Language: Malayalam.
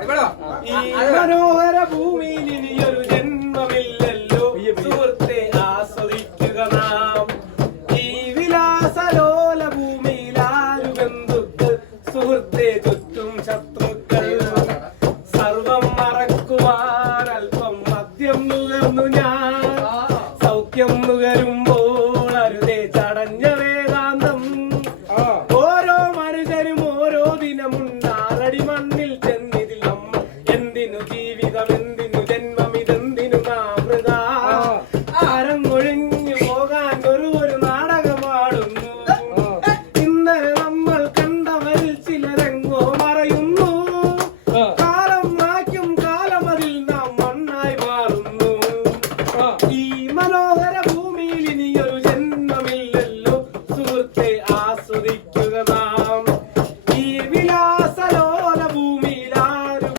ഈ മനോഹര ഭൂമിയിൽ ഇനിയൊരു ജന്മമില്ലല്ലോ സുഹൃത്തെ ആസ്വദിക്കുക നാം. ഈ വിലാസലോല ഭൂമിയിൽ ആരു ബന്ധുക്കൾ സുഹൃത്തെ ചുറ്റും ശത്രുക്കൾ. സർവം മറക്കുവാൻ അല്പം മദ്യം നുകർന്നു ഞാൻ.